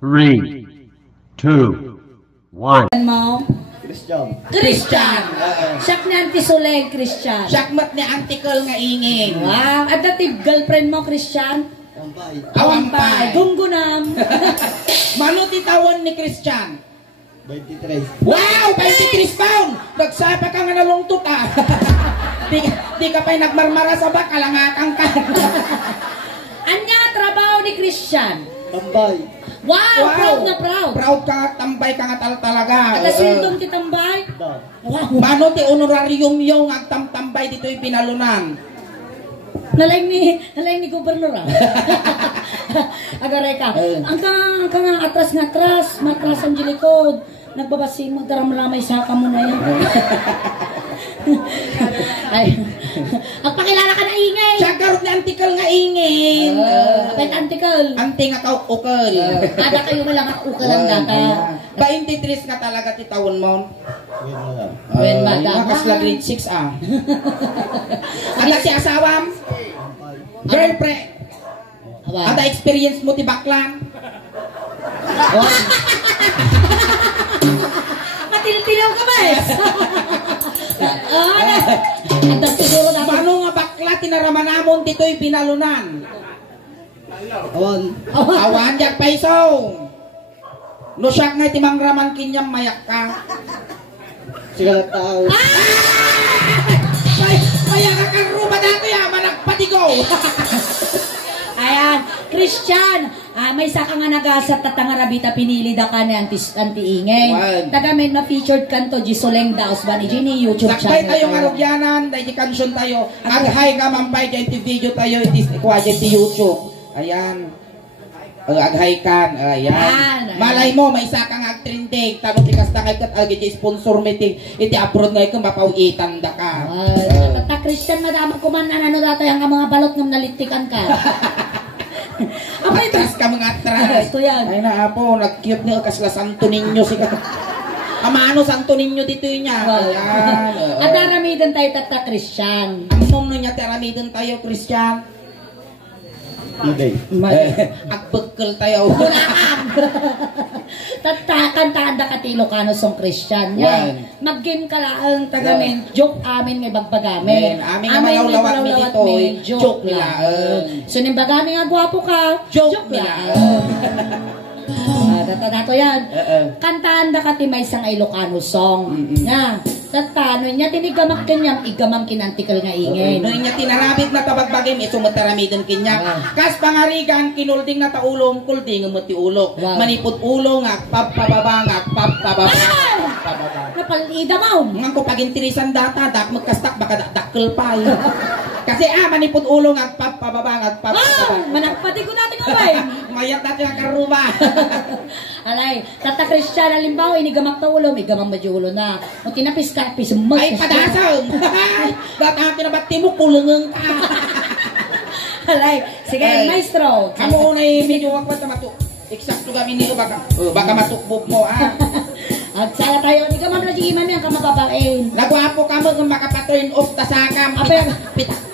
3, 2, 1. Mo? Christian. Christian. Siyak ni Auntie Soleng, Christian. Siakmat ni Antikal nga ingin. Wow. At dati girlfriend mo, Christian? Kampay. Awampay. Gunggunam. Manuti tawon ni Christian. 23. Wow! 23 pound! Nagsapa ka nga nalungtot ah. di ka pa'y nagmarmara sa baka, langakang ka. Anya trabaho ni Christian? Tambay. Wow, proud na proud. Proud ka, tambay ka nga talaga. At asildong kitambay? Da. Wow. Mano ti honorarium yung agtamtambay dito'y pinalunan. Nalaing ni gobernur ah. Agaray ka. Ang nga atras nga atras, matras ang jilikod. Nagbabasi mo, daram-ramay saka mo na yan. Ay, magpakilala ka na ingay. Siya garot na Antikal nga ingin. Kahit antikal. Ante nga kaukukal. Ada kayo mo lang ang ukalang data. 23 ka talaga ti tawon mo. Wait na lang. When madam. Makasla grade 6 ah. Ada si asawam? Girlfriend. Ada experience mo ti baklan? Matil-tilaw ka ba eh? Ang siguro na. Paano nga bakla tinaraman namon dito'y pinalunan? Awan. Awan jak paisong. No siyak nga timang raman kinyam mayak ka. Sigalat tao. Mayak ka kang ruba dati ah, managpatigo. Ayan, Christian, may saka nga nagasat at nga rabita pinili da ka ni anti-ingay. Tagamin ma-featured kanto, Gisoleng Daos ba ni Gini YouTube Sakbay channel. tayong arugyanan, dahil di kanson tayo. Aghay ka mampay dyan ti video tayo, ikuha dyan ti YouTube. Ayan. Aghay kan, ayan. Malay mo, may isa kang agtrindig. Tanong ti kasta kay kat agi ti sponsor meeting. Iti upload nga ikaw, mapawitan da ka. Tata Christian, madama kuman ano dito yung mga balot ng nalitikan ka. Atras ka mga atras. Ito yan. Ay na apo, nag-cute niyo kasla Santo Niño si Amano Santo Niño dito niya. Ayan. At aramidan tayo tata Christian. Ang mom niya tiramidon tayo, Christian. Ibay. Agbekal tayo. Kantaan da ka ti Ilocano song Christian. Yan. Mag-game ka lang tagamin. Joke amin may bagbagamin. Amin nga malawlawat mi dito. Joke nila. So nimbagami nga gwapo ka. Joke nila. Dato yan. Kantaan da ka ti may isang Ilocano song. Nga. Tatano niya tinigamak kanyang igamang kinantikal nga ingay. Noon niya tinarabit na tabagbagim isumataramidan kanya. Kas pangarigan kinulding na taulong kulding umuti ulok. Manipot ulong agpapababa agpapababa. Napalida mo. Ngang ko pagintirisan data dak magkastak baka dakkel pa. Kasi manipot ulong agpapababa agpapababa. Managpati ko natin ubay. Mayat natin ang karuma. Alay, tata Christian alimbawa inigamak taulong igamang majulo na. O tinapis ka pisumag. Ay padasong. Data kinabati mo kulungang ka. Alay, sige maestro. Kamu na medyo wag pa matuk. Eksakto kami nito baka matukbog mo ah. At sala tayo, hindi ka man na jigiman yan ka mababain. Nagwapo ka mo kung makapatuin off tasakam.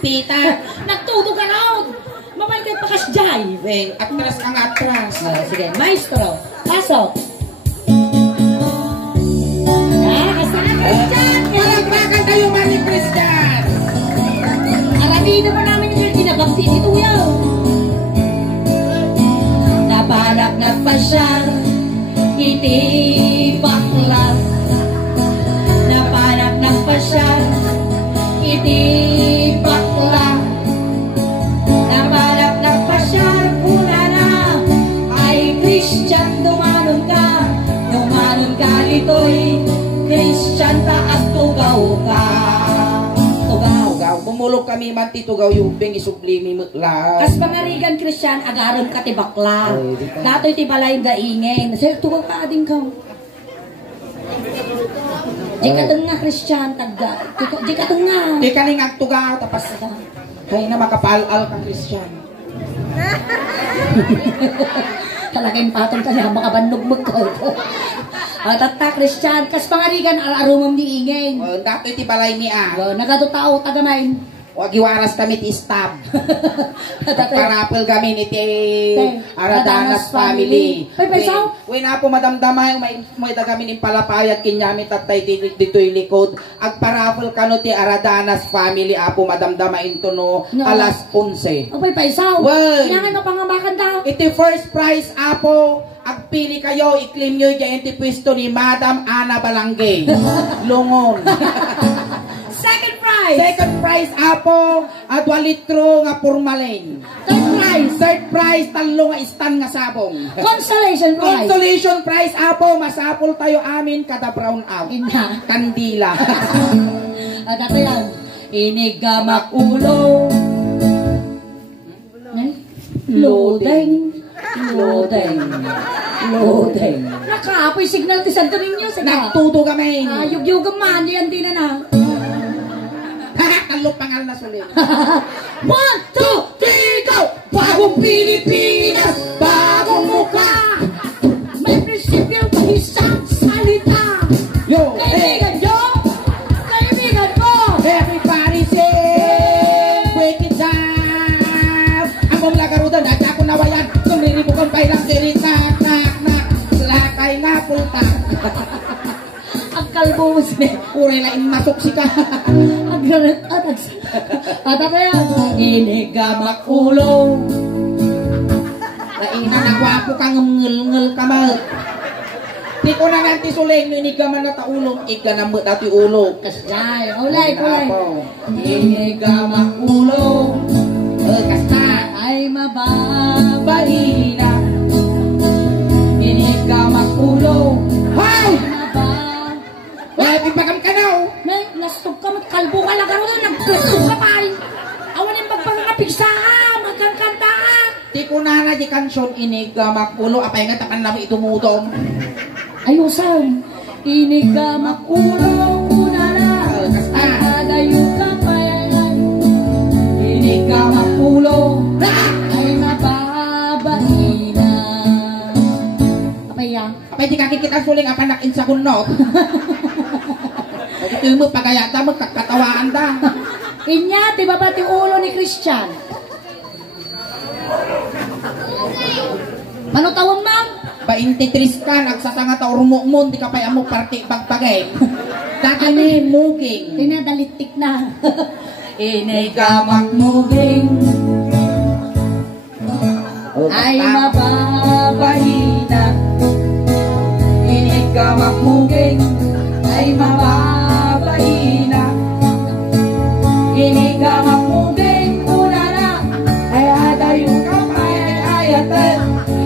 Pita. Nagtudo ka raw. Mabal kayo pakasjay. Well, atras ang atras. Sige, maestro. Pasok. Kasama Christian. Palagpakan tayo man ni Christian. Aramido pa namin yung ginagabti dito yaw. Nabalak na pa siya. Iti bakla. Nabalak na pa siya. Iti bakla. Nabalak na pa siya. Una na ay Christian dumanon ka lito'y Christian taas tugaw ka. Tugaw. Bumulog kami man ti tugaw yubing isublimi mutla. As pangarigan Christian agaron ka ti bakla. Dato'y ti balay gaingin. Sir tugaw ka ading ka. Di ka nga Christian tagda. Di ka nga. Di ka ning agtugaw tapas. Kaya na makapalal ka Christian. Talagang patong ka niya makabandog magkol. Tata Christian, kas pangarigan ararumam ni ingin. Dato'y ti balay ni ah. Nagado tao tagamain. Wagiwaras kami ti stab. Parapel kami ni ti Aradanas family. Uy na po madamdamay, may kami ni palapayat kinyami tatay dito'y likod. Agparapel kano ti Aradanas family apo madamdamain to no alas 11. Apay paisaw. Kailangan mo pangambakan daw. Iti first prize apo. Agpili kayo, i-claim nyo dyan ti pwesto ni Madam Ana Balangge. Lungon. Second prize. Second prize apo, 2 litro nga purmalin. Third prize, talo nga istan nga sabong. Consolation prize. Consolation prize apo, masapol tayo amin kada brown out. Ina. Kandila. At ito yan. Inigamak ulo. Loading. Nakaapoy signal ti Santo Niño. Nagtuto kami. Yugyugam man, yan din na. Talo pangal na sulit. 1, 2, 3, go! Bagong Pilipinas, bagong mukha. May prinsipyo, isang salita. Yo, Kaibigan nyo, kaibigan ko. everybody say, break it down. Among lagarudan, at ako nawayan. Sumiribukan pa ilang kirit, nak. Lakay na pulta. Ang kalbo mo siya. Uri na imasok si ka. Ang ganit at ako yan. Inigamak ulo. Laina na gwapo kang ngel ka mal. Di ko na nanti suling no inigaman na taulong. Ika na mo dati ulo. Kasay. Ulay. Inigamak ulo. Kasta. Ay mababahina. Inigamak ulo. Hay! Wala pipagam ka na oh. May nastog ka, kalbo ka lang karoon, nagkastog ka pa. Awan yung pagpangapigsa ka, magkangkanta ka. Di ko na na di kansyon inigamak ulo. Apay nga tapan namin itumutong. Ayusan, inigamak ulo, kunara. Agayo ka pa yan. Inigamak ulo. Ay mababahina. Apay yan. Apay di kakikita suling apan nakin sa kunot. Ito mo pagayata mo kakatawaan da. Inya, di ba ti ulo ni Christian? Manutawang man? 23 ka, nagsasanga ta urumukmon, di ka pa mo party bagpagay. Dati ni muging. Tinadalitik na. Inigamak muging. Ay mababahina. Inigamak muging. Ay mababahina. Inigamak muging. Unana. Ay adayo ka pa ay ayatan.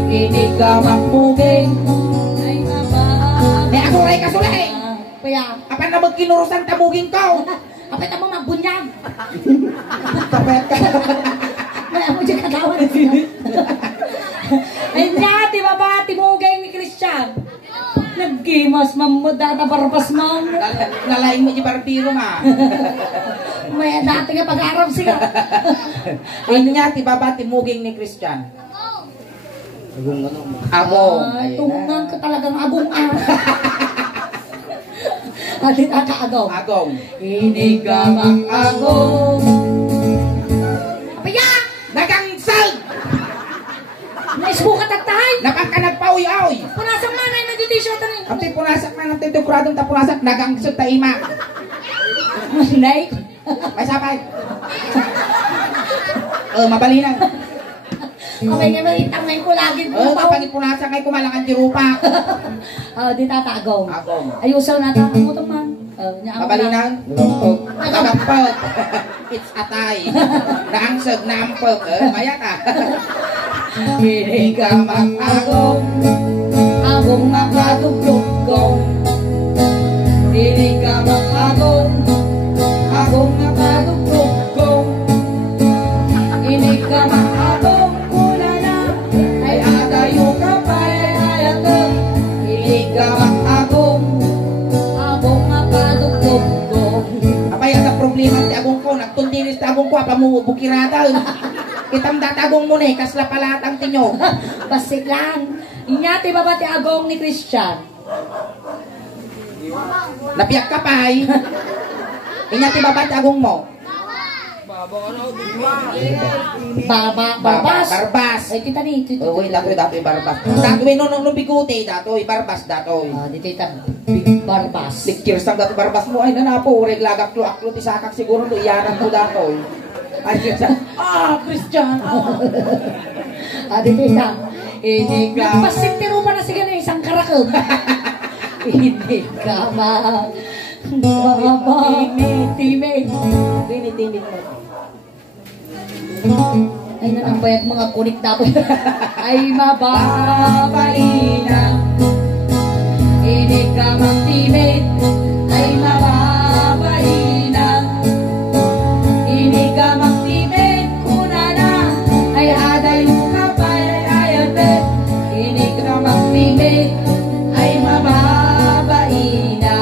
Inigamak muging. Ay mababahina. May asulay kasulay. Kaya, Apan na magkinurusan tamuging ka. kapit mo magbunyag. Kapet ka. May ako dyan kagawa na sila. Ay niya, di ba ba, timugay ni Christian? Nagkimas, mamud, barbas mo. Nalain mo di barbiro ma. May dati nga pag-arap siya. Ay niya, ti baba timuging ni Christian. Agong ano? Agong. Tungan ka talagang agong Alit aka-agaw. Agong. Inigamak agong. Apaya! Nagangsag! Naisbukat at tahay! Napangkanagpaoy-aoy. Punasang manay na t-shirt ni. Kapti punasak na ng titukuradong tapunasak, nagangsag ta ima. Manay? May sapay. Mabalinan. Kamay nga malitang ngayon ko lagi Kapag punasak ay kumalangan di rupa. Di tatagaw. Agong. Ayusaw na ta mo man. Mabalinan. Nagampag. It's atay. Naangsag, naampag. Maya ka. Inigamak agong. Agong nakadugdugong. Inigamak agong. Agong nakadugdugong. Inigamak agong. Una na. Ay adayo ka pa ay ayatag. Inigamak agong. Agong nakadugdugong. Apay ang problema ti agong ko. Nagtundinis ti agong ko. Pamubukirada. Kitam datagong mo na kasla palatang tinyo. Basik lang. Inyati ba ti agong ni Christian? Napiyak ka pa ay. Inyati ba ti agong mo? Barbas. Barbas. Ay, kita ni. Oh, datoy barbas. Datoy no biguti, datoy barbas datoy. Dito ita Barbas. Lecture sang datoy barbas mo ay nanapo, ureg lagak aklo ti sakak siguro no iyanan ko datoy. Ay Christian. Dito ita. Ini ka. Pasitiro pa na sige na isang karakol. Ini ka ma. Timid. Ay nanambayag mga kunik dapat. Ay mababain na. Ini ka magtimid. Ay mababain na. Ini ka magtimid. Kuna na. Ay aday ka pa. Ay ayate. Ini ka magtimid. Ay mababain na.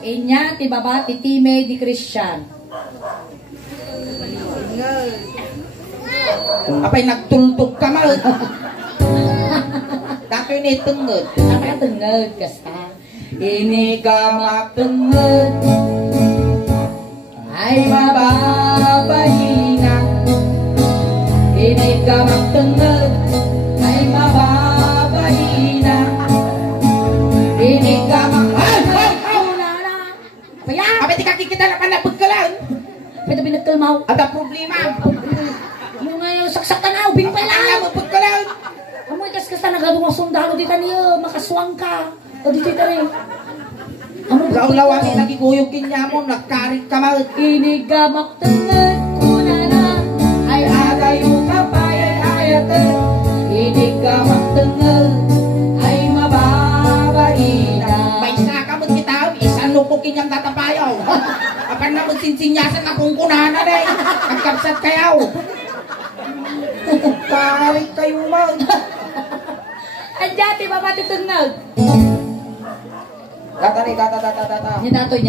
Inya ti baba ti timid di Christian. Apay nagtultog ka mal. Datoy ni tengod. Apa tengod kasta. Ini gamak tengod. Ay mababaina. Ini gamak tengod. Ay mababaina. Ini gamak. Apa ya? Apay ti kaki kita na panapagkalan. Pwede pinagkal mau. Ada problema. Yung ngayon saksak ka na. Ubing pa Ang lang. pagkalan. Amoy kas na gabong sundalo dito niyo. Makaswang ka. O dito rin. Law-lawan ni nagiguyog kinya mo, nagkarit ka mal. Inigamak tengad kuna na. Ay agayo ka pa ay ayate. Inigamak tengad. Ay mababain na. May saka mo kita, isang lupo kinyang tatapayaw. Apan na mo sinsinyasan akong kunana na eh. Ang kapsat kayaw. Karit kayo mal. Anjati babati tengad. Gata. Nya datoy.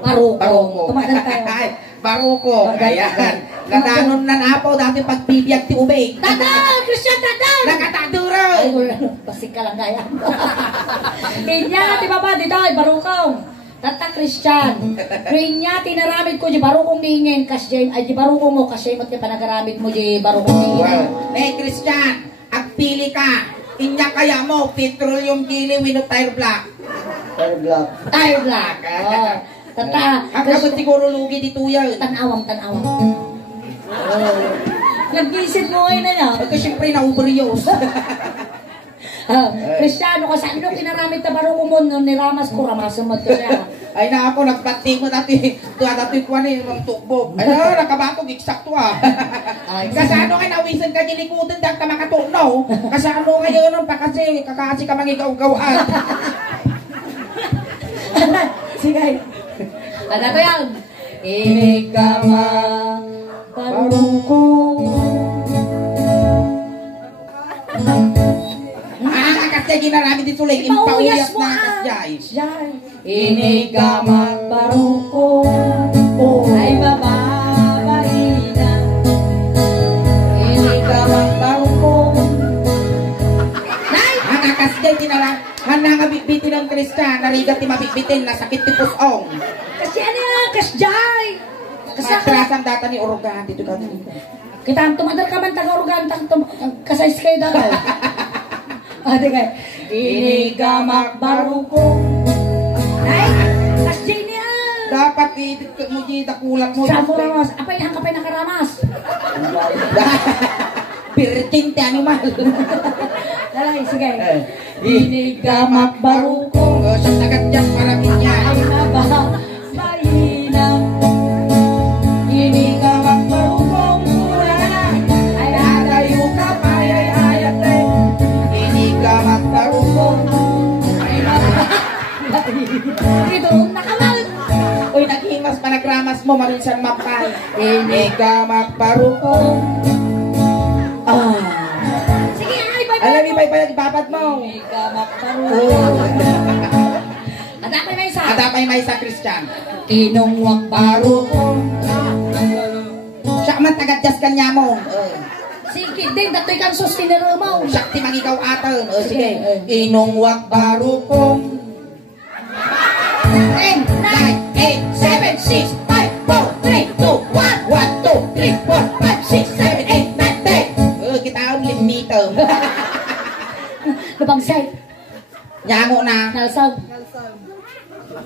Paruko. Tumadan tayo. Ay, baruko. Ayan. Gananon na napaw dati pagpibiyag ti ubay. Tatan! Christian Tatan! Nakataduro. Ay, basik ka lang kaya. Kanya, ti baba, di tayo, barukaw. Tata Christian. Kanya, tinaramid ko, di barukong ningin, kasi ay di barukong mo, kasi mat ka panagaramid mo, di barukong ningin. Hey, Christian, agpili ka. Inya kaya mo, petroleum gili, wino tire black. Tire black. Tire black. Oh. Tata, Ang kabot siguro lugi dito yan. tanawang. Oh. Nag-isip mo ngayon na niya. Ito siyempre na-uberios. Kristiyano ka saan nung kinaramit na barukong mo, nung niramas ko, ramasan mo ito siya. Ay na ako, nagplating mo dati. Dati ko ano yung tukbog. Ay na, nakabatog, eksakto ah. Kasi ano kayo nawisan ka nilikutan dahil ka makatunaw. Kasi ano kayo nun pa kasi ka mangigaw-gawaan. Sige. Ano to yan? Ikaw barukong. Kasi ginarami din sulit. Impauyas na kasyay. Ini gamak barukong. Ay bababain na. Ini gamak barukong. Ang akasday ginarami. Hana nga bitbitin ng Kristan. Narigat ti mabitbitin. Nasakit ti pusong. Kasi ano yan? Kasjay. Matrasang data ni Orogan. Dito ka. Kita ang tumadar ka man taga-Orogan. Kasayos kayo dito. Ate kay. Ini gamak barukong. Ay, kasjay niya. Dapat mo di dakulat mo. Sa ramas. Apay nakaramas. Pirting ti animal. Dalay, sige. Ini gamak barukong. Sa tagat dyan para niya. Ay nababainang. Ini gamak barukong. Ay adayo ka pa ay ayate. Ini gamak barukong. Ay nababainang. Ito, nakamal. Uy, naghimas pa nagramas mo, marinsan mapay. Ini gamak barukong. Sige, ay, bye-bye. Alam niyo, bye-bye, ibabad mo. Ini gamak barukong. Adapay may isa. Adapay may sa Christian. Tinungwak barukong. Siya man tagadjas kanya mo. Sige, din, dato'y kang sustinero mo. Siya ti magigaw atan. Sige. Inungwak barukong. 10, 9, 8, 7, 6, 5, 4, 3,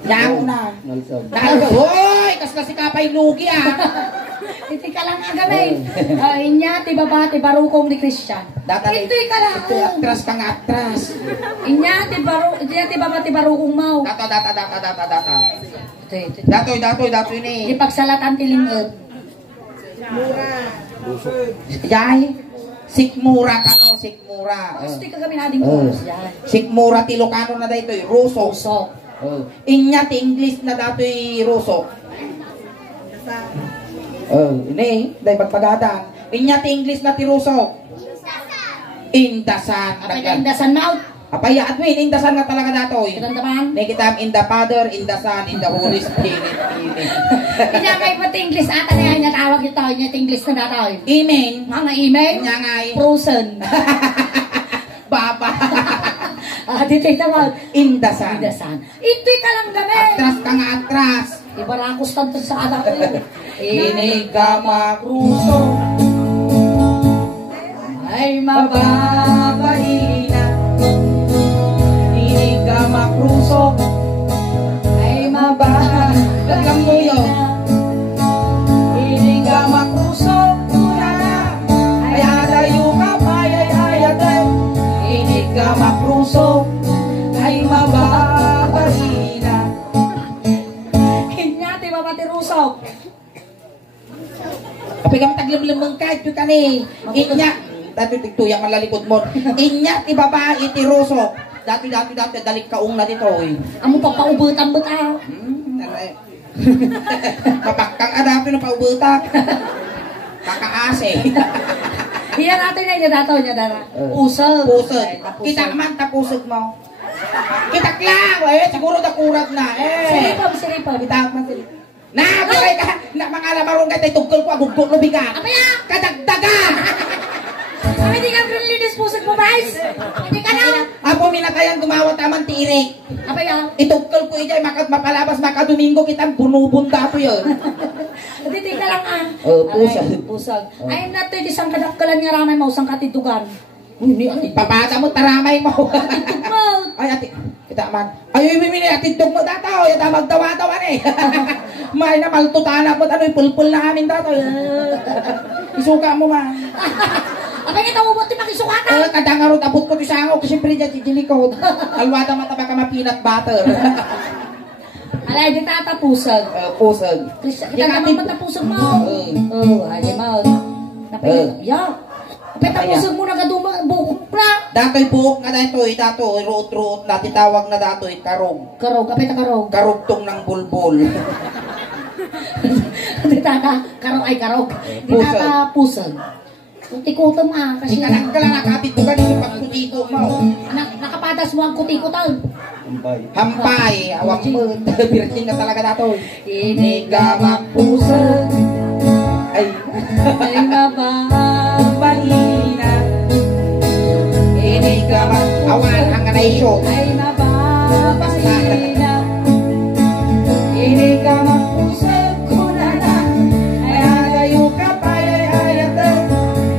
Yang na. Nalsog. Hoy, kasla si Kapay Lugi ah. Iti ka lang agawin. Inya, ti baba, ti barukong ni Christian. Ito'y ka lang. Ito atras kang atras. Inya, ti baba, ti barukong mau. Data. Ito. Datoy ni. Ipagsalatan ti lingod. Yay. Sikmura ka no, sikmura. Gusto ka kami nating kurus yan. Sikmura ti Ilocano na daytoy, Ruso. Usok. Inya ti English na datoy Ruso. Ini, day pagpagatan. Inya ti English na ti Ruso. Indasan. Apay ka indasan na out. Apay admin, indasan nga talaga datoy. Kinandaman. May kitam in the Father, in the Son, in the Holy Spirit. Inya may pati English ata na yan. Natawag ito. Inya ti English na datoy. Amen. Mga email. Inya ngay. Frozen. Baba. Dito naman. Indasan. Indasan. Ito'y ka lang gabi. Atras ka nga atras. Ibarakos tanto sa anak ko. Inigama Cruzo ay mababaina. Inigama Cruzo ay mababaina. Inigama Cruzo ay adayo ka payay-ayatay. Inigama Cruzo ay mababaina. Inya, ti baba ti rusok. Kapag kami taglamlamang kahit yung kani. Inya, dati tigtuyang malalikod mo. Inya, ti babae, ti Ruso. Dati, dalik kaong na dito eh. Amo pagpaubutan buta. Kapagkang adapin na paubutak. Kakaase. Iyan natin na niya dato niya dara. Pusag. Pusag. Kita man tapusag mo. Kita lang, eh. Siguro nakurat na, eh. Siripam. Kita man sila. Nakakay ka, na mga lamarong ka tayo tugkol ko, agugkol no bigat. Apa ya? Kadagdaga! Kami di ka linis pusag mo, guys. Hindi ka na. Ako minatayan gumawa tamang tirik. Apa ya? Itugkol ko ijay, mapalabas, makadomingo kitang bunubunda ko yun. Hindi ka lang ah. Pusag. Pusag. Ay nato di sang kadakkalan nga ramay mo sang katidugan. Hindi ati. Papata mo, taramay mo. Tugmod. Ay, ati. Kita man. Ay, mimini, atitog mo dataw. Yata magdawa-tawan eh. May na maltutana mo. Ano, pulpul na amin dataw. Isuka mo man. Apa kita ubot ti makisukatan? Kadangarot abot ko ti sango. Kasi siyempre dyan si Jilikod. Alwada mataba ka ma-peanut butter. Alay, di tatapusag. Pusag. Kita naman matapusag mo. Ay, mo. Napay, ya. Napay tapusag mo na kaduma, bukok na. Dato'y buhok nga dato'y, ruot-ruot na, titawag na dato'y karog. Karog, kapit na karog. Karugtong ng bulbul. Di tata, karog ay karog. Di Pusag. tata, pusag. Kung tikutom ah, kasi Ikanak ka lang nakapit ko ganito pagkutiko mo. nakapadas mo ang kutikutan. Ampay. Hampay, awak mo. Birthing na talaga dato'y. Inigamak pusag, Ay, ay mababalina. inigamak. Awan, ang kanay show. Ay mababalina. Inigamak pusag ko na na. Ay agayo ka payay-ayatan.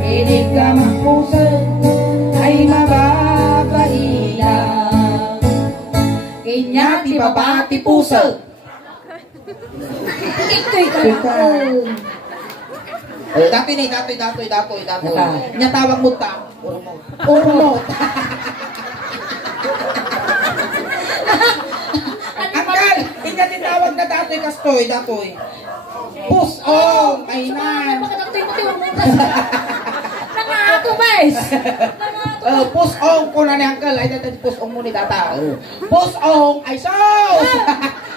Inigamak pusag ay mababalina. Inyati babati pusag. Ito'y karog. Dato'y. Nyatawag mo ta. Urmot. Angkal, inyatitawag na dato'y dato'y. Pusong, kainan. Nangato, guys. Pusong ko na ni Angkal. Ay, dati pusong mo ni Tata. Pusong, ay sos!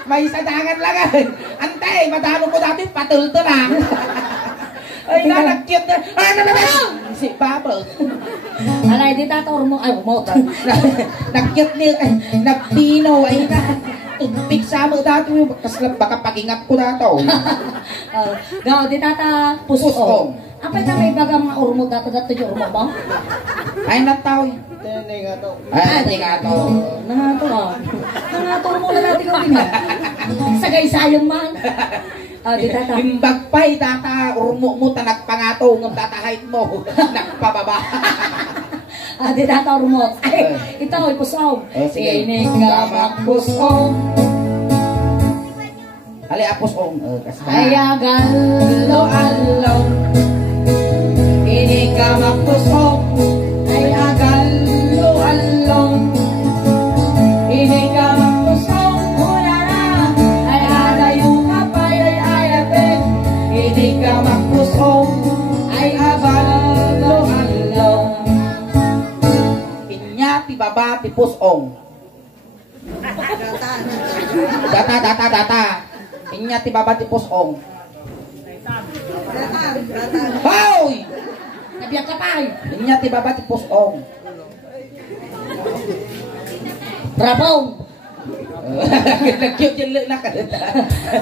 May sadangan lang. Antay, madano ko dati, patulto na. Ay, nagkit na. Ay, si Papa. Alay, di tator mo. Ay, umot. Nagkit niya, nagpino, ay na. Tugpik sa mo dati, baka pagingat ko dato. Gaw, di tata pusong. Pusong. Apay na may baga mga urmot dato yung urmot mo? Ay, nataw. Tene nga to. Ay, hindi nga to. Nangato ah. Nangato mo na natin kami nga. Sagay sayang man. Di tata. Imbagpay, tata, urmo mo, tanagpangato, ng tatahait mo. Nagpababa. Di tata urmot. Ay, ito, pusong. Sige. Inigamak pusong. Ali apos ong. Ay agalo-along, ini ka magpusok. Ay agalo-along, ini ka magpusok. Una na, ay adayo ka pa, ay ayatin. Ini ka magpusok. Ay agalo-along. Inya ti baba ti pusong. Data. Inya ti baba ti pusong. Hoy! Nabiyak ka pa ay. Inya ti baba ti pusong. Rabong. Nag-cute yung na ka.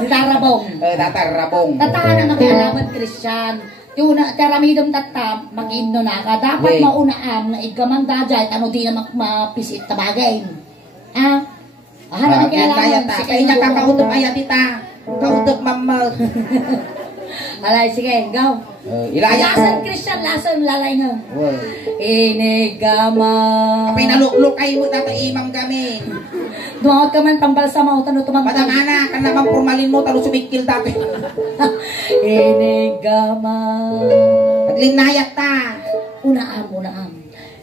Tarabong. Tatarabong. Tatahan na mag-alaman, Christian. Yung taramidom tata, mag-indo na ka. Dapat Wait. maunaam na igaman dajay, ano di na mapisit na bagay. Ah? Ahana mag-alaman. Kaya niya kakautup ayat ita. Kautup mama. Alay, sige, go. Ilaya Lasan, ko. Christian, lasan, lalay nga. Inigama. Apay naluklukay mo tata imam kami. Dumangot ka man, pambalsa mo, tano tumangkal. Madamana, kan naman formalin mo, talo sumikil dati. Inigama. Naglinayat ta. Unaam.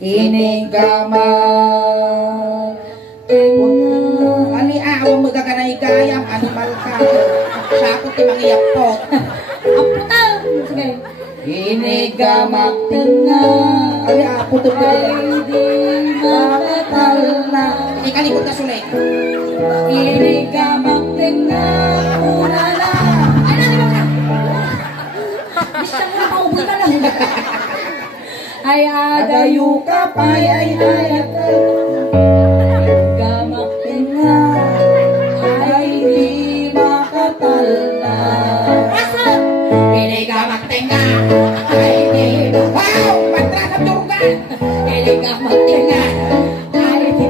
Inigama. Ani awang magaganay gayam, animal ka. Siya ako timangiyap po. Aputang! Sige. Inigamak tengah. Ay, apo to po. Ay di makatal na. Ikalikot na sulit. Inigamak tengah. Una na. Ay, nalimang ka. Bisa mo na pauboy ka lang. Ay adayu ka pa. Ay ayat ka. Inigamak tengah. Ay di makatal na. Rasa! Inigamak tengah. Ay, di. Wow! Matras ang durga. Inigamak tengah. Ay di.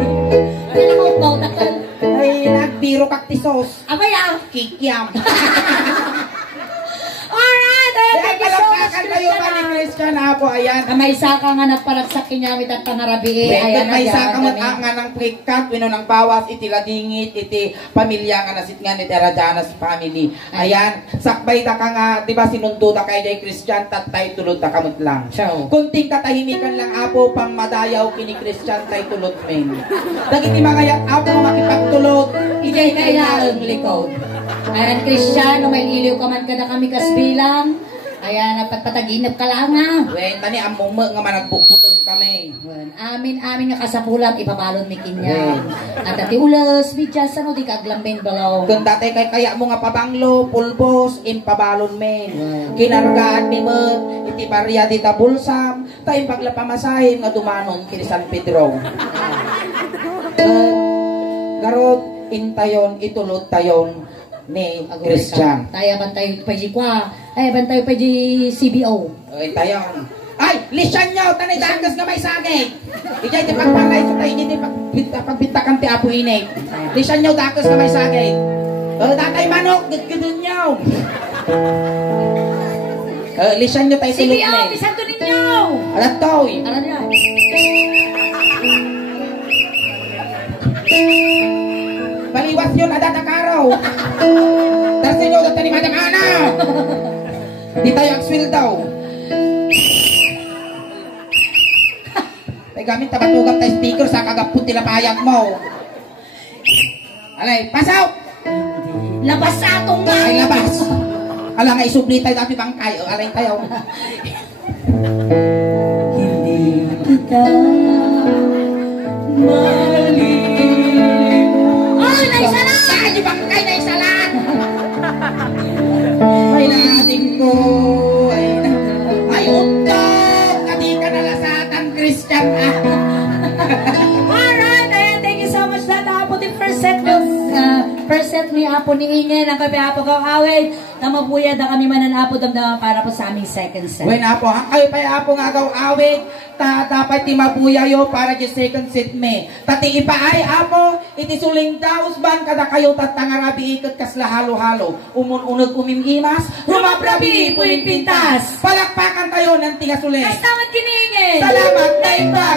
Ano mo ito? Takal. Ay, nagbiro kaktisos. Abay ah! Kikiam. Alright! Ayan, thank you so much, Palakpakan tayo pa ni Christian Apo. Ayan. May isa ka nga nagparagsak kinyamit at pangarabi. Ayan, may isa ka nga ng plikat, wino ng bawas, iti ladingit, iti pamilya ka nasit nga ni Darajanas family. Ayan, sakbay ta ka nga, di ba sinundo ta kay Day Christian, tatay tulod ta kamot lang. Ciao. Kunting katahimikan lang Apo, pang madayaw kini Christian, tay tulod men. Dagiti mga yat Apo, makipagtulod, Ijay kailangang likod. Ayan, Cristiano, may iliw ka man kada kami kasbilang. Ayan, napatpataginap ka lang ha. wen, tani among nga managbukbuteng kami. Amin nga kasapulam, ipabalon mi kinya. At ati ulas, bidyas, ano di kaglambing balaw. Kung dati kaya mo nga pabanglo, pulbos, impabalon men. Kinargaan ni men, iti barya di tabulsam, tayo paglapamasahin nga dumanon kini San Pedro. Garot, intayon, itulot tayon ni Christian. Tayo bantay pa di kwa. Ay, bantay pa di CBO. Intayon. Ay, lisan nyo, tanay dagas nga may sagay. Ijay, di pagpalay sa tayo, di pagbintakan ti Apo Inig. Lisan nyo, dagas nga may sagay. Datay manok, gudgudun nyo. Lisan nyo tayo tulog CBO, na. bisan to ninyo! Alat toy. Alam niya. Baliwas yun, adata karaw. Darsin nyo, data ni Madam Ana. Di tayo agswil daw. Tay gamit tabatugam tayo speaker sa kagapun tilapayag mo. Alay, pasaw! Labas sa atong nga! Ay, labas. Ala nga isubli tayo dati bangkay. O, alay tayo. Hindi kita malilimutan. Ay, naisalan! Ay, di bangkay na isalan! Ay, natin ko. Ay, untog! Adi ka nalasatan, Christian. Alright, ayan, thank you so much na tapos yung first set ni Apo ni Ingen, ang kami Apo kong awit, na mabuyad na kami mananapo damdaman para po sa aming second set. When Apo, ay pa Apo nga gaw awit, dapat ti mabuyayo para di second set me. Tati ipaay Apo, iti suling daos ban kada kayo tatangarabi ikot kasla halo-halo. Umun-unod umimimas, rumabrabi punin pintas. Palakpakan tayo ng tinga suling. Kastamat kiningin! Salamat na iba,